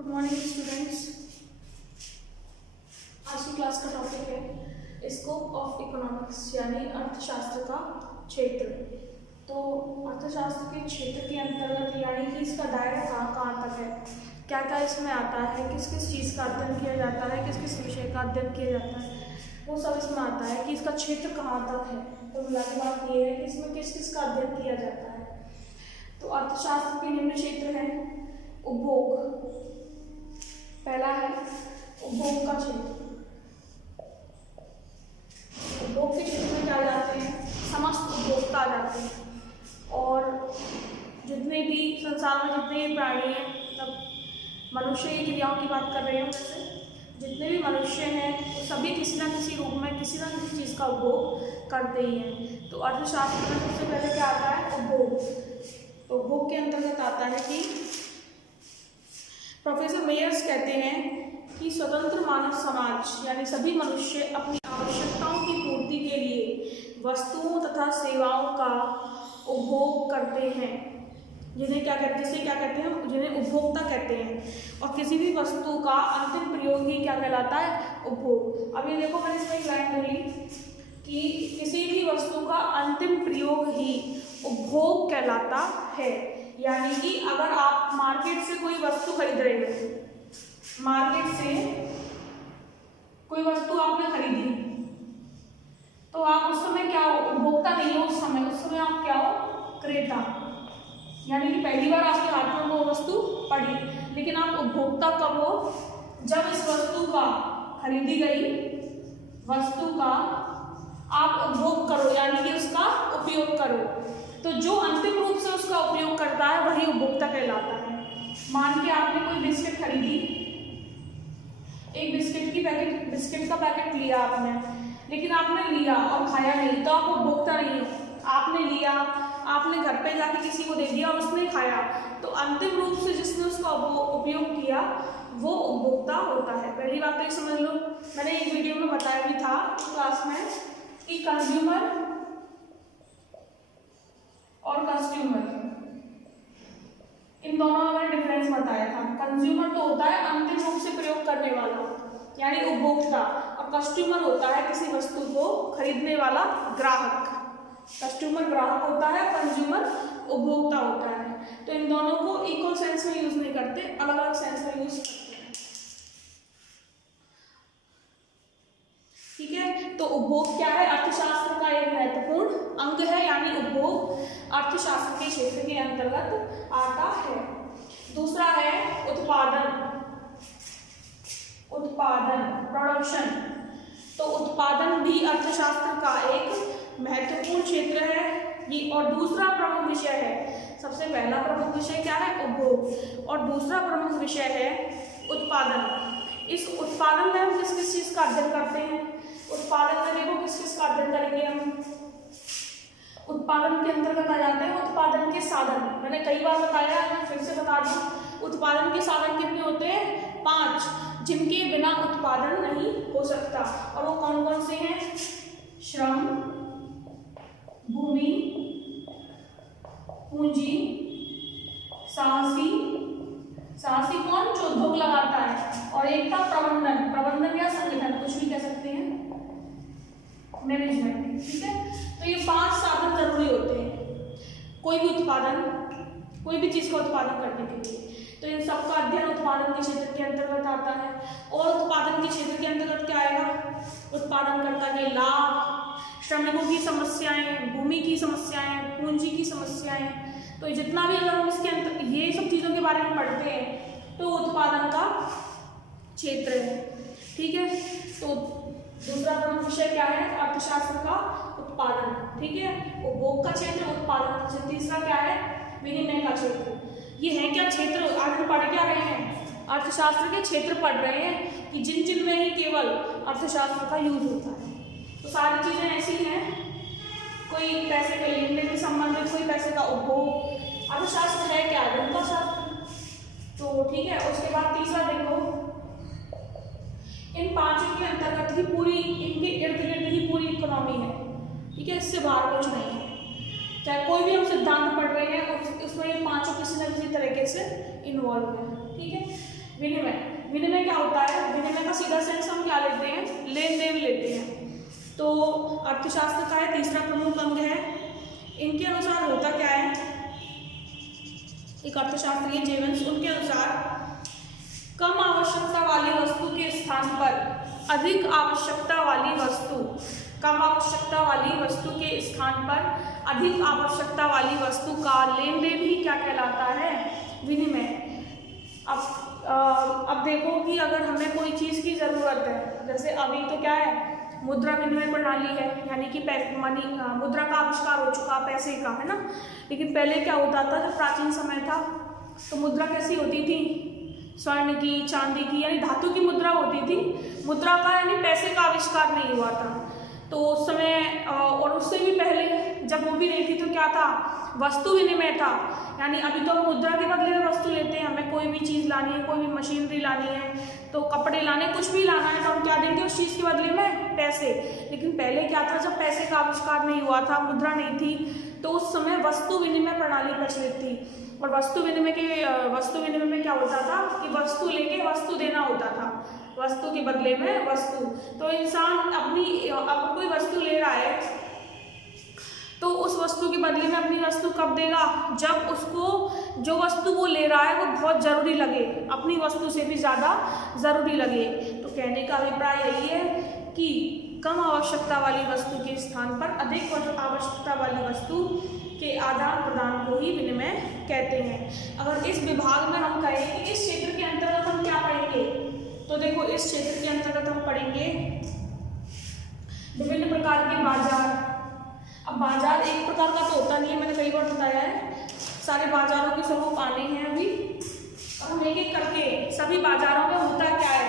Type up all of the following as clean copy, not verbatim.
Good morning students. आज की class का टॉपिक है स्कोप ऑफ इकोनॉमिक्स यानी अर्थशास्त्र का क्षेत्र। तो अर्थशास्त्र के क्षेत्र के अंतर्गत यानी कि इसका दायरा कहाँ कहाँ तक है, क्या क्या इसमें आता है, किस किस चीज़ का अध्ययन किया जाता है, किस किस विषय का अध्ययन किया जाता है, वो सब इसमें आता है कि इसका क्षेत्र कहाँ तक है। तो मिला के बात ये है कि इसमें किस किस का अध्ययन किया जाता है। तो अर्थशास्त्र के निम्न क्षेत्र है उपभोग, पहला है उपभोग का क्षेत्र। उपभोग के क्षेत्र में क्या आ जाते हैं, समस्त उपभोक्ता आ जाते हैं और जितने भी संसार में जितने भी प्राणी हैं, मतलब मनुष्य की क्रियाओं की बात कर रहे हैं, वैसे जितने भी मनुष्य हैं वो सभी किसी न किसी रूप में किसी न किसी चीज़ का उपभोग करते ही हैं। तो अर्थशास्त्र में सबसे पहले क्या आता है, उपभोग। तो उपभोग के अंतर्गत आता है कि प्रोफेसर मेयर्स कहते हैं कि स्वतंत्र मानव समाज यानी सभी मनुष्य अपनी आवश्यकताओं की पूर्ति के लिए वस्तुओं तथा सेवाओं का उपभोग करते हैं, जिन्हें क्या कहते हैं, जिन्हें उपभोक्ता कहते हैं। और किसी भी वस्तु का अंतिम प्रयोग ही क्या कहलाता है, उपभोग। अब ये देखो, मैंने इसमें एक लाइन बोली कि किसी भी वस्तु का अंतिम प्रयोग ही उपभोग कहलाता है। यानी कि अगर आप मार्केट से कोई वस्तु खरीद रहे हो, मार्केट से कोई वस्तु आपने खरीदी, तो आप उस समय क्या हो, उपभोक्ता नहीं हो। उस समय आप क्या हो, क्रेता। यानी कि पहली बार आपके हाथ में वो वस्तु पड़ी, लेकिन आप उपभोक्ता कब हो, जब इस वस्तु का खरीदी गई वस्तु का आप उपभोग करो, यानी कि उसका उपयोग करो। तो जो अंतिम रूप से उसका उपयोग करता है वही उपभोक्ता कहलाता है। मान के आपने कोई बिस्किट खरीदी, एक बिस्किट का पैकेट लिया आपने, लेकिन आपने लिया और खाया नहीं, तो आप उपभोक्ता नहीं हो। आपने लिया, आपने घर पे जाके किसी को दे दिया और उसने खाया, तो अंतिम रूप से जिसने उसका उपयोग किया वो उपभोक्ता होता है। पहली बात तो ये समझ लो, मैंने एक वीडियो में बताया भी था क्लास में कि कंज्यूमर और कस्टमर, इन दोनों में मैंने डिफरेंस बताया था। कंज्यूमर तो होता है अंतिम रूप से प्रयोग करने वाला यानी उपभोक्ता, और कस्टमर होता है किसी वस्तु को खरीदने वाला ग्राहक। कस्टमर ग्राहक होता है, कंज्यूमर उपभोक्ता होता है। तो इन दोनों को इक्वल सेंस में यूज नहीं करते, अलग अलग सेंस में यूज करते हैं। ठीक है, तो उपभोग क्या है, अर्थशास्त्र का एक महत्वपूर्ण अंग है, यानी उपभोग अर्थशास्त्र के क्षेत्र के अंतर्गत आता है। दूसरा है उत्पादन, प्रोडक्शन। तो उत्पादन भी अर्थशास्त्र का एक महत्वपूर्ण क्षेत्र है ये, और दूसरा प्रमुख विषय है। सबसे पहला प्रमुख विषय क्या है, उपभोग, और दूसरा प्रमुख विषय है उत्पादन। इस उत्पादन में हम किस किस चीज़ का अध्ययन करते हैं, उत्पादन में देखो किस किस का अध्ययन करेंगे हम। उत्पादन के अंतर्गत आ जाते हैं उत्पादन के साधन। मैंने कई बार बताया है, मैं फिर से बता दूं, उत्पादन के साधन कितने होते हैं, 5, जिनके बिना उत्पादन नहीं हो सकता। और वो कौन कौन से हैं, श्रम, भूमि, पूंजी, साहसी कौन, जो उद्योग लगाता है, और एक था प्रबंधन या संगठन, कुछ भी कह सकते हैं, मैनेजमेंट। ठीक है, तो ये 5 साधन जरूरी होते हैं कोई भी उत्पादन, कोई भी चीज का उत्पादन करने के लिए। तो इन सबका अध्ययन उत्पादन के क्षेत्र के अंतर्गत आता है। और उत्पादन के क्षेत्र के अंतर्गत क्या आएगा, उत्पादनकर्ता के लाभ, श्रमिकों की समस्याएं, भूमि की समस्याएं, पूंजी की समस्याएं। तो जितना भी अगर हम इसके अंतर ये सब चीज़ों के बारे में पढ़ते हैं तो उत्पादन का क्षेत्र है। ठीक है, तो दूसरा प्रमुख विषय क्या है, अर्थशास्त्र का उत्पादन। ठीक है, उपभोग का क्षेत्र, उत्पादन का क्षेत्र। तीसरा क्या है, विनिमय का क्षेत्र। ये है क्या क्षेत्र, आज हम पढ़ क्या रहे हैं, अर्थशास्त्र के क्षेत्र पढ़ रहे हैं कि जिन जिन में ही केवल अर्थशास्त्र का यूज होता है। तो सारी चीज़ें ऐसी हैं, कोई पैसे के लेन देन से संबंधित, कोई पैसे का उपभोग। अर्थशास्त्र है क्या, धन का शास्त्र। तो ठीक है, उसके बाद तीसरा देखो, इन 5 के अंतर्गत ही पूरी, इनके इर्द गिर्द ही पूरी इकोनॉमी है। ठीक है, इससे बाहर कुछ नहीं है। चाहे कोई भी हम सिद्धांत पढ़ रहे हैं उसमें ये 5 किसी न किसी तरीके से इन्वॉल्व है। ठीक है, विनिमय। विनिमय क्या होता है? विनिमय का सीधा सेंस हम क्या लेते हैं? लेन देन लेते हैं। तो अर्थशास्त्र का है तीसरा प्रमुख अंग है। इनके अनुसार होता क्या है? एक अर्थशास्त्रीय जेवंस उनके अनुसार कम आवश्यकता वाली वस्तु के स्थान पर अधिक आवश्यकता वाली वस्तु, कम आवश्यकता वाली वस्तु के स्थान पर अधिक आवश्यकता वाली वस्तु का लेन देन ही क्या कहलाता है? विनिमय। अब देखो कि अगर हमें कोई चीज़ की ज़रूरत है, जैसे अभी तो क्या है, मुद्रा विनिमय प्रणाली है, यानी कि मुद्रा का आविष्कार हो चुका, पैसे का, है ना। लेकिन पहले क्या होता था, जब प्राचीन समय था तो मुद्रा कैसी होती थी? स्वर्ण की, चांदी की, यानी धातु की मुद्रा होती थी। मुद्रा का यानी पैसे का आविष्कार नहीं हुआ था। तो उस समय और उससे भी पहले जब वो भी नहीं थी तो क्या था? वस्तु विनिमय था। यानी अभी तो हम मुद्रा के बदले में वस्तु लेते हैं। हमें कोई भी चीज़ लानी है, कोई भी मशीनरी लानी है, तो कपड़े लाने, कुछ भी लाना है, तो हम क्या देंगे उस चीज़ के बदले में? पैसे। लेकिन पहले क्या था, जब पैसे का आविष्कार नहीं हुआ था, मुद्रा नहीं थी, तो उस समय वस्तु विनिमय प्रणाली प्रचलित थी। और वस्तु विनिमय में क्या होता था कि वस्तु लेके वस्तु देना होता था, वस्तु के बदले में वस्तु। तो इंसान अब कोई वस्तु ले रहा है तो उस वस्तु के बदले में अपनी वस्तु कब देगा? जब उसको जो वस्तु वो ले रहा है वो बहुत ज़रूरी लगे, अपनी वस्तु से भी ज़्यादा ज़रूरी लगे। तो कहने का अभिप्राय यही है कि कम आवश्यकता वाली वस्तु के स्थान पर अधिक आवश्यकता वाली वस्तु के आदान प्रदान को ही विनिमय कहते हैं। अगर इस विभाग में हम कहें कि इस क्षेत्र के अंतर्गत हम क्या पढ़ेंगे, तो देखो इस क्षेत्र के अंतर्गत हम पढ़ेंगे विभिन्न प्रकार के बाजार। अब बाजार एक प्रकार का तो होता नहीं है, मैंने कई बार बताया है। सारे बाजारों के स्वरूप आने हैं अभी, और हम एक एक करके सभी बाजारों में होता क्या है,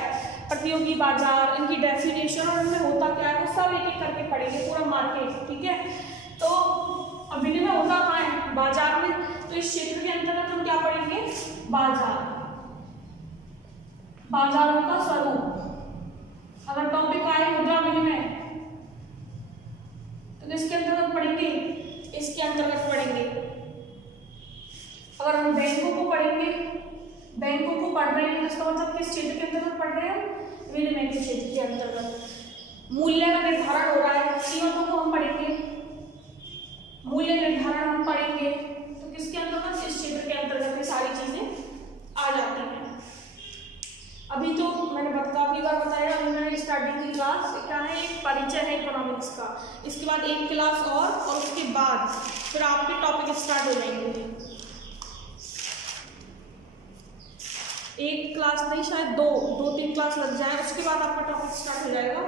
प्रतियोगी बाजार, इनकी डेफिनेशन और इनमें होता क्या है, वो सब एक एक करके पढ़ेंगे, पूरा मार्केट। ठीक है, तो अब विनिमय होता कहाँ है? बाजार में। तो इस क्षेत्र के अंतर्गत हम क्या पढ़ेंगे? बाजार, बाजारों का स्वरूप। अगर टॉपिक आए मुद्रा विनिमय तो किसके अंतर्गत पढ़ेंगे? इसके अंतर्गत पढ़ेंगे। अगर हम बैंकों को पढ़ेंगे, बैंकों को पढ़ रहे हैं, इसका मतलब किस क्षेत्र के अंतर्गत पढ़ रहे हैं? विनिमय के क्षेत्र के अंतर्गत। मूल्य का निर्धारण हो रहा है, कीमतों को हम पढ़ेंगे, मूल्य निर्धारण हम पढ़ेंगे, तो किसके अंतर्गत? इस क्षेत्र के अंतर्गत ये सारी चीजें आ जाती हैं। अभी तो मैंने काफी बार बताया, मैंने स्टार्टिंग की क्लास क्या है, एक परिचय है इकोनॉमिक्स का, इसके बाद एक क्लास और उसके बाद फिर आपके टॉपिक स्टार्ट हो जाएंगे। एक क्लास नहीं, शायद दो तीन क्लास लग जाए, उसके बाद आपका टॉपिक स्टार्ट हो जाएगा।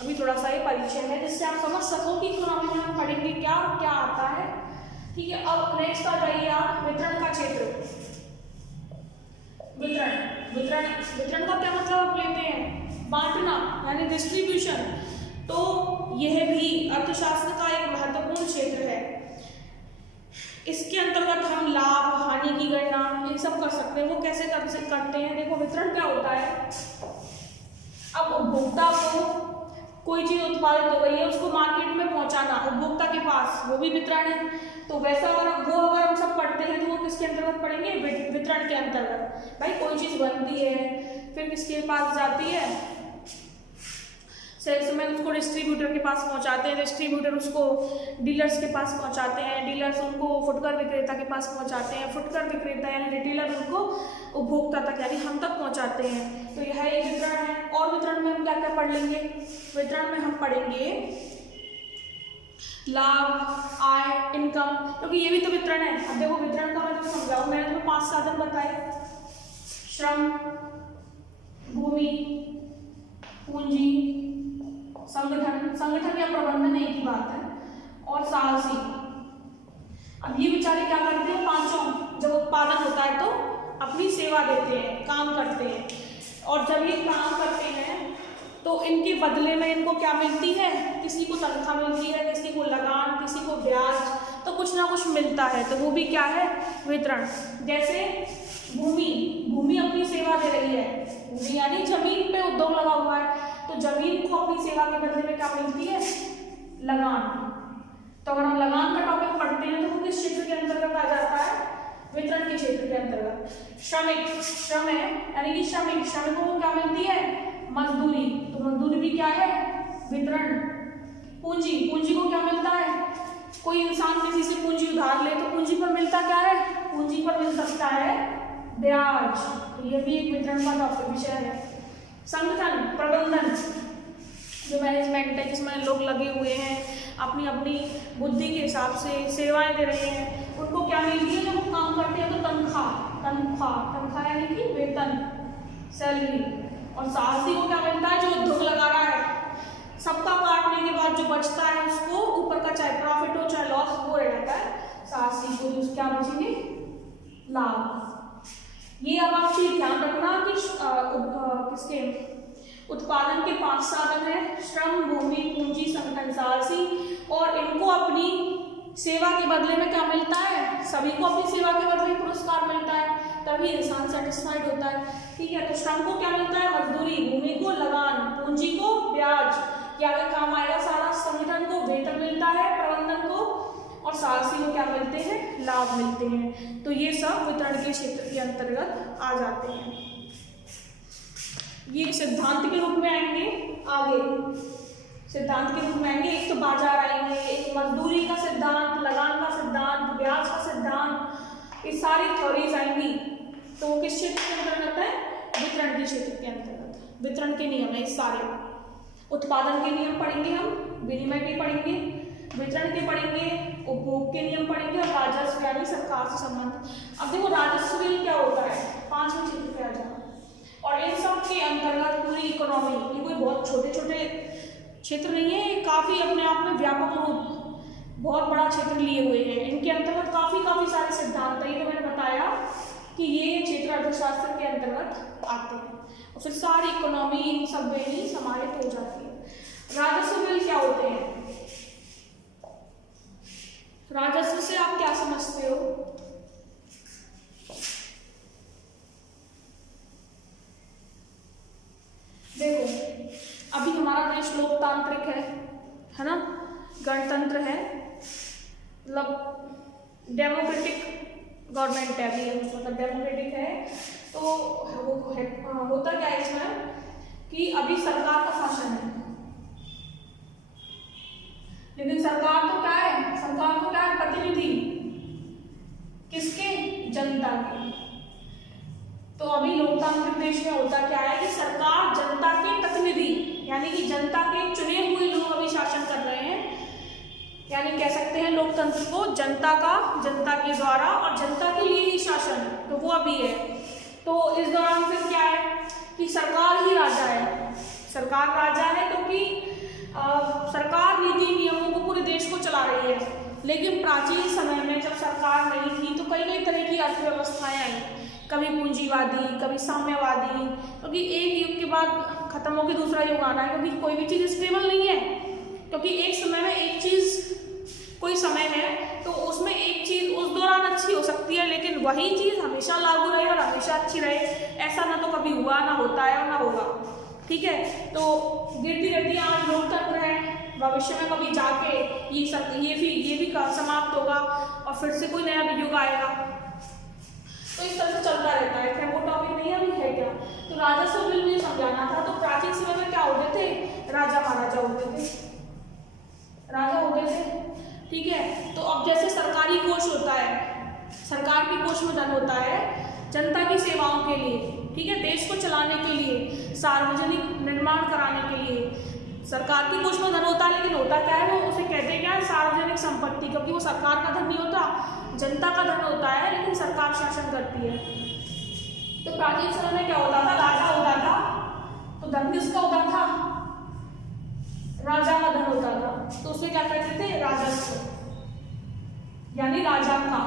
अभी थोड़ा सा ये परिचय है जिससे आप समझ सको कि इकोनॉमी में हम पढ़ेंगे क्या और क्या आता है। ठीक है, अब नेक्स्ट आ जाइए आप वितरण का क्षेत्र। वितरण का क्या मतलब आप लेते हैं? बांटना, यानी डिस्ट्रीब्यूशन। तो यह भी अर्थशास्त्र का एक महत्वपूर्ण क्षेत्र है। इसके अंतर्गत हम लाभ हानि की गणना ये सब कर सकते हैं। वो कैसे करते हैं? देखो वितरण क्या होता है, अब उपभोक्ता को कोई चीज उत्पादित हो गई है, उसको मार्केट में पहुंचाना उपभोक्ता के पास, वो भी वितरण है। तो वैसा अगर हम सब पढ़ते हैं तो वो किसके अंतर्गत पढ़ेंगे? वितरण के अंतर्गत। भाई कोई चीज बनती है फिर किसके पास जाती है? सेल्समैन उसको डिस्ट्रीब्यूटर के पास पहुंचाते हैं, डिस्ट्रीब्यूटर उसको डीलर्स के पास पहुंचाते हैं, डीलर्स उनको फुटकर विक्रेता के पास पहुंचाते हैं, फुटकर विक्रेता यानी रिटेलर उनको उपभोक्ता तक यानी हम तक पहुंचाते हैं। तो यह एक वितरण है। और वितरण में हम क्या क्या पढ़ लेंगे? वितरण में हम पढ़ेंगे लाभ, आय, इनकम, क्योंकि ये भी तो वितरण है। अब देखो वितरण का मतलब समझाओ, मैंने तुम्हें 5 साधन बताए, श्रम, भूमि, पूंजी, संगठन या प्रबंधन एक ही बात है, और साहसी। अब ये बेचारे क्या करते हैं? पांचों, जब उत्पादन होता है तो अपनी सेवा देते हैं, काम करते हैं, और जब ये काम करते हैं तो इनके बदले में इनको क्या मिलती है? किसी को तनख्वाह मिलती है, किसी को लगान, किसी को ब्याज, तो कुछ ना कुछ मिलता है। तो वो भी क्या है? वितरण। जैसे भूमि अपनी सेवा दे रही है, भूमि यानी जमीन पे उद्योग लगा हुआ है, तो जमीन को अपनी सेवा के बदले में क्या मिलती है? लगान। तो अगर हम लगान का टॉपिक पढ़ते हैं तो वो किस क्षेत्र के अंतर्गत आ जाता है? वितरण के क्षेत्र के अंतर्गत। श्रमिक, श्रम है यानी कि श्रमिक, श्रमिकों को क्या मिलती है? मजदूरी। तो मजदूरी भी क्या है? वितरण। पूंजी, पूंजी को क्या मिलता है? कोई इंसान किसी से पूंजी उधार ले तो पूंजी पर मिलता क्या है? पूंजी पर मिल सकता है ब्याज। तो ये भी एक वितरण का टॉपिक विषय है। संगठन, प्रबंधन, जो मैनेजमेंट है जिसमें लोग लगे हुए हैं अपनी अपनी बुद्धि के हिसाब से सेवाएं दे रहे हैं, उनको क्या मिलती है जब वो काम करते हैं? तो तनख्वाह, तनख्वाह, तनख्वाह यानी कि वेतन, सैलरी। और साहसी को क्या मिलता है? जो उद्योग लगा रहा है, सबका काटने के बाद जो बचता है उसको ऊपर का चाहे प्रॉफिट हो चाहे लॉस वो रह जाता है साहसी को, जो क्या बचेंगे? लाभ। ये अब आप चीज ध्यान रखना कि किसके उत्पादन के 5 साधन है: श्रम, भूमि, पूंजी, संगठन, साहसी। और इनको अपनी सेवा के बदले में क्या मिलता है? सभी को अपनी सेवा के बदले में पुरस्कार मिलता है, तभी इंसान सेटिस्फाइड होता है। ठीक है, तो श्रम को क्या मिलता है? मजदूरी, भूमि को लगान, पूंजी को ब्याज, क्या अगर काम आएगा सारा, संगठन को वेतन मिलता है, प्रबंधन को, और साहसी को क्या मिलते हैं? लाभ मिलते हैं। तो ये सब वितरण के क्षेत्र के अंतर्गत आ जाते हैं। ये सिद्धांत के रूप में आएंगे आगे, सिद्धांत के रूप में आएंगे। एक तो बाजार आएंगे, एक मजदूरी का सिद्धांत, लगान का सिद्धांत, ब्याज का सिद्धांत, ये सारी थ्योरीज आएंगी। तो वो किस क्षेत्र के अंतर्गत है? वितरण के क्षेत्र के अंतर्गत। वितरण के नियम है सारे। उत्पादन के नियम पढ़ेंगे हम, विनिमय के पढ़ेंगे, वितरण के पढ़ेंगे, उपभोग के नियम पढ़ेंगे, और राजस्व यानी सरकार से संबंधित। अब देखो राजस्व बिल क्या होता है? 5वें क्षेत्र पे आ जाओ। और इन सब के अंतर्गत पूरी इकोनॉमी, ये कोई बहुत छोटे छोटे क्षेत्र नहीं है, ये काफी अपने आप में व्यापक रूप बहुत बड़ा क्षेत्र लिए हुए हैं। इनके अंतर्गत काफी सारे सिद्धांत है। ये तो मैंने बताया कि ये क्षेत्र अर्थशास्त्र के अंतर्गत आते हैं, और फिर सारी इकोनॉमी इन सब में ही समाहित हो जाती है। राजस्व बिल क्या होते हैं? राजस्व से आप क्या समझते हो? देखो, अभी हमारा देश लोकतांत्रिक है ना, गणतंत्र है, मतलब डेमोक्रेटिक गवर्नमेंट है अभी, मतलब डेमोक्रेटिक है। तो वो होता क्या है इसमें कि अभी सरकार का शासन है, लेकिन सरकार तो क्या है? सरकार तो क्या है? प्रतिनिधि किसके? जनता के। तो अभी लोकतांत्रिक देश में होता क्या है कि सरकार जनता के प्रतिनिधि यानी कि जनता के चुने हुए लोग अभी शासन कर रहे हैं, यानी कह सकते हैं लोकतंत्र को जनता का, जनता के द्वारा और जनता के लिए ही शासन, तो वो अभी है। तो इस दौरान फिर क्या है कि सरकार ही राजा है, सरकार राजा है क्योंकि सरकार नीति नियमों को पूरे देश को चला रही है। लेकिन प्राचीन समय में जब सरकार नहीं थी तो कई तरह की अर्थव्यवस्थाएं आई, कभी पूंजीवादी, कभी साम्यवादी, क्योंकि एक युग के बाद खत्म होकर दूसरा युग आना है, क्योंकि कोई भी चीज़ स्टेबल नहीं है। क्योंकि एक समय में एक चीज़, कोई समय है तो उसमें एक चीज़ उस दौरान अच्छी हो सकती है, लेकिन वही चीज़ हमेशा लागू रहे और हमेशा अच्छी रहे, ऐसा ना तो कभी हुआ, ना होता है और ना होगा। ठीक है, तो गिरती आज लोकतंत्र है, भविष्य में कभी जाके ये भी समाप्त होगा और फिर से कोई नया युग आएगा। तो इस तरह से चलता रहता है। क्या वो टॉपिक नहीं अभी है क्या? तो राजस्व बिल मुझे समझाना था। तो प्राचीन समय में क्या होते थे? राजा महाराजा होते थे, राजा होते थे। ठीक है, तो अब जैसे सरकारी कोष होता है, सरकार के कोष में धन होता है जनता की सेवाओं के लिए, ठीक है, देश को चलाने के लिए, सार्वजनिक निर्माण कराने के लिए सरकार की कोष में धन होता है। लेकिन होता क्या है, वो उसे कहते हैं क्या है? सार्वजनिक संपत्ति, क्योंकि वो सरकार का धन नहीं होता, जनता का धन होता है, लेकिन सरकार शासन करती है। तो प्राचीन समय में क्या होता था? राजा होता था, तो धन किसका होता था? राजा का धन होता था, तो उसे क्या कहते थे? राजस्व, यानी राजा का।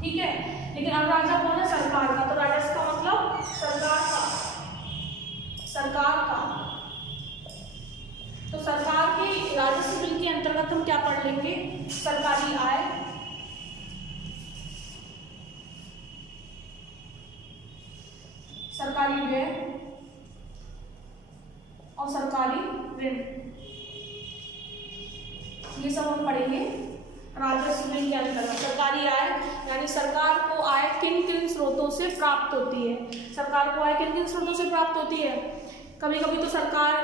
ठीक है, लेकिन अब राजा कौन है? सरकार का। तो राजस्व का मतलब सरकार का, सरकार का। तो सरकार के राजस्व बिल के अंतर्गत हम क्या पढ़ लेंगे? सरकारी आय, सरकारी व्यय और सरकारी ऋण, ये सब हम पढ़ेंगे राजस्व बिल के अंतर्गत। सरकारी आय यानी सरकार को आय किन किन स्रोतों स्रोतों से प्राप्त होती है। सरकार को आय किन किन स्रोतों से प्राप्त होती है? कभी कभी तो सरकार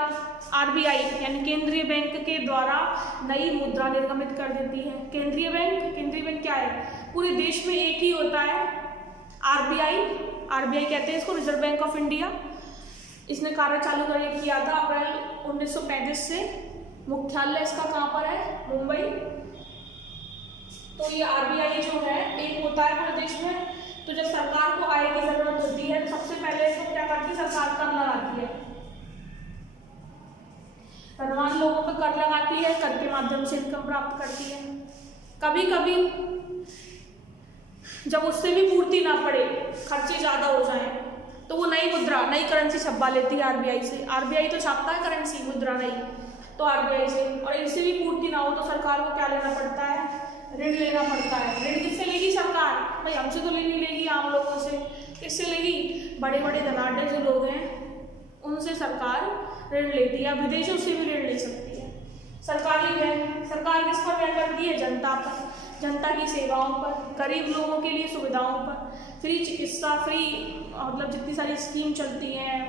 आरबीआई यानी केंद्रीय बैंक के द्वारा नई मुद्रा निर्गमित कर देती है। केंद्रीय बैंक क्या है? पूरे देश में एक ही होता है, आरबीआई कहते हैं इसको, रिजर्व बैंक ऑफ इंडिया। इसने कार्य चालू किया था अप्रैल 1935 से। मुख्यालय इसका कहाँ पर है? मुंबई। तो ये आरबीआई जो है एक होता है पूरे देश में। तो जब सरकार को आय की जरूरत होती है तो सबसे पहले तो क्या करती है सरकार? कर लगाती है, धनवान लोगों पर कर लगाती है, कर के माध्यम से इनकम प्राप्त करती है। कभी कभी जब उससे भी पूर्ति ना पड़े, खर्चे ज्यादा हो जाएं, तो वो नई मुद्रा, नई करेंसी छपवा लेती है आरबीआई से। आरबीआई तो छापता है करेंसी, मुद्रा नहीं, तो आरबीआई से। और इससे भी पूर्ति ना हो तो सरकार को क्या लेना पड़ता है? ऋण लेना पड़ता है। ऋण किससे लेगी सरकार? भाई हमसे तो नहीं लेगी, आम लोगों से। किससे लेगी? बड़े बड़े धनाढ्य जो लोग हैं उनसे सरकार ऋण लेती है, विदेशों से भी ऋण ले सकती है। सरकारी व्यय, सरकार किस पर व्यय करती है? जनता पर, जनता की सेवाओं पर, गरीब लोगों के लिए सुविधाओं पर, फ्री चिकित्सा, फ्री मतलब जितनी सारी स्कीम चलती हैं,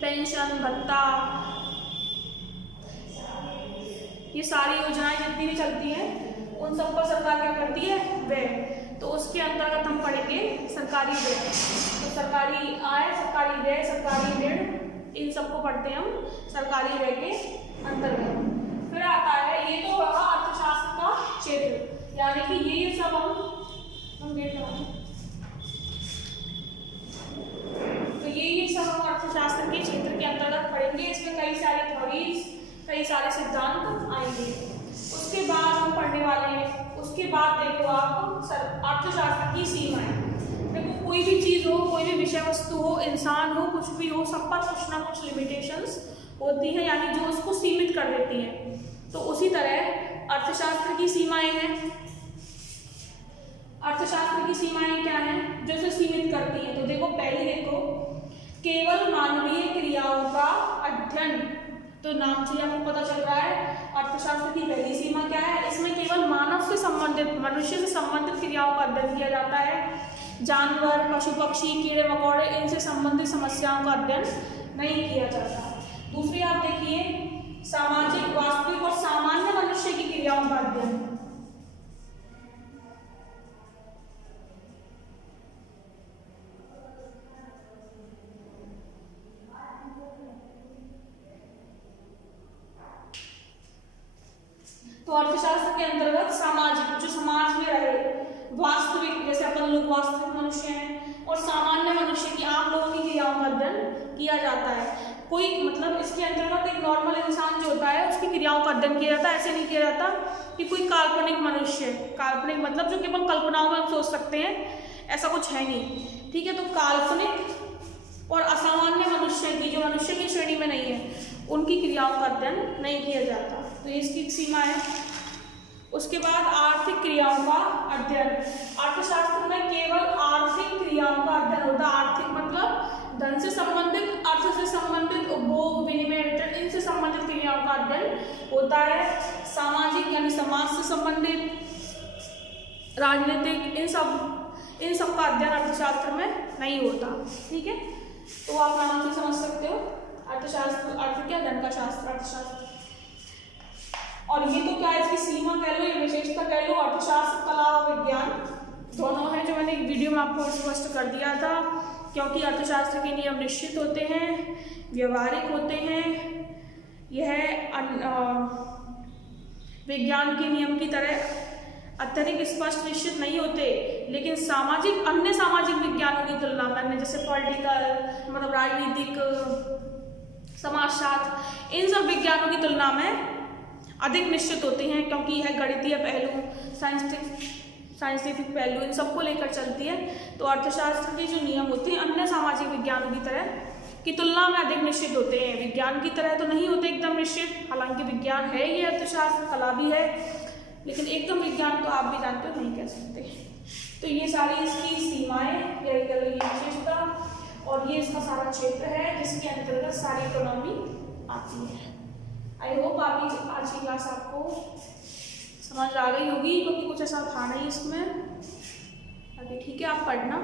पेंशन, भत्ता, ये सारी योजनाएं जितनी भी चलती हैं उन सब पर सरकार क्या करती है? व्यय। तो उसके अंतर्गत हम पढ़ेंगे सरकारी व्यय। तो सरकारी आय, सरकारी व्यय, सरकारी ऋण, इन सबको पढ़ते हैं हम सरकारी व्यय के अंतर्गत। फिर आता है, ये तो रहा अर्थशास्त्र का क्षेत्र, यानी कि ये सब हम देख रहे हैं। तो ये सब हम अर्थशास्त्र के क्षेत्र के अंतर्गत पढ़ेंगे। इसमें कई सारे थ्योरीज, कई सारे सिद्धांत आएंगे। उसके बाद हम पढ़ने वाले हैं, उसके बाद देखो आप अर्थशास्त्र की सीमाएं। देखो कोई भी चीज हो, कोई भी विषय वस्तु हो, इंसान हो, कुछ भी हो, सब पर कुछ ना कुछ लिमिटेशंस होती हैं, यानी जो उसको सीमित कर देती हैं। तो उसी तरह अर्थशास्त्र की सीमाएं हैं। अर्थशास्त्र की सीमाएं क्या हैं जो इसे सीमित करती हैं? तो देखो पहली देखो, केवल मानवीय क्रियाओं का अध्ययन। तो नाम से आपको पता चल रहा है अर्थशास्त्र की पहली सीमा क्या है? इसमें केवल मानव से संबंधित, मनुष्य से संबंधित क्रियाओं का अध्ययन किया जाता है। जानवर, पशु पक्षी, कीड़े मकोड़े, इनसे संबंधित समस्याओं का अध्ययन नहीं किया जाता। दूसरी आप देखिए, सामाजिक, वास्तविक और सामान्य मनुष्य की क्रियाओं का अध्ययन। तो अर्थशास्त्र के अंतर्गत सामाजिक, जो समाज में रहे, वास्तविक जैसे अपन लोग वास्तविक मनुष्य हैं, और सामान्य मनुष्य की, आम लोगों की क्रियाओं का अध्ययन किया जाता है। कोई मतलब इसके अंतर्गत एक नॉर्मल इंसान जो होता है उसकी क्रियाओं का अध्ययन किया जाता है। ऐसे नहीं किया जाता कि कोई काल्पनिक मनुष्य, काल्पनिक मतलब जो केवल कल्पनाओं में हम सोच सकते हैं, ऐसा कुछ है नहीं, ठीक है। तो काल्पनिक और असामान्य मनुष्य की, जो मनुष्य की श्रेणी में नहीं है, उनकी क्रियाओं का अध्ययन नहीं किया जाता। तो इसकी सीमा है। उसके बाद आर्थिक क्रियाओं का अध्ययन। अर्थशास्त्र में केवल आर्थिक क्रियाओं का अध्ययन होता है। आर्थिक मतलब धन से संबंधित, अर्थ से संबंधित, उपभोग, विनिमय, वितरण, इनसे संबंधित क्रियाओं का अध्ययन होता है। सामाजिक यानी समाज से संबंधित, राजनीतिक, इन सब का अध्ययन अर्थशास्त्र में नहीं होता, ठीक है। तो आप नाम से समझ सकते हो अर्थशास्त्र, अर्थ क्या? धन का शास्त्र, अर्थशास्त्र। और ये तो क्या है, इसकी सीमा कह लो, ये विशेषता कह लो। अर्थशास्त्र, कला और विज्ञान दोनों है, जो मैंने एक वीडियो में आपको स्पष्ट कर दिया था। क्योंकि अर्थशास्त्र के नियम निश्चित होते हैं, व्यवहारिक होते हैं, यह विज्ञान के नियम की तरह अत्यधिक स्पष्ट निश्चित नहीं होते, लेकिन सामाजिक, अन्य सामाजिक विज्ञानों की तुलना में, जैसे पॉलिटिकल मतलब राजनीतिक, समाजशास्त्र, इन सब विज्ञानों की तुलना में अधिक निश्चित होती हैं, क्योंकि यह गणितीय पहलू, साइंटिफिक पहलू, इन सबको लेकर चलती है। तो अर्थशास्त्र के जो नियम होते हैं अन्य सामाजिक विज्ञानों की तरह की तुलना में अधिक निश्चित होते हैं। विज्ञान की तरह तो नहीं होते एकदम निश्चित, हालांकि विज्ञान है ये अर्थशास्त्र, कला भी है, लेकिन एकदम विज्ञान तो आप भी जानते हो नहीं कह सकते। तो ये सारी इसकी सीमाएं, ये विशेषता, और ये इसका सारा क्षेत्र है जिसके अंतर्गत सारी इकोनॉमी आती है। आई होप आज की क्लास आपको समझ आ गई होगी, क्योंकि कुछ ऐसा था नहीं इसमें। आगे ठीक है, आप पढ़ना।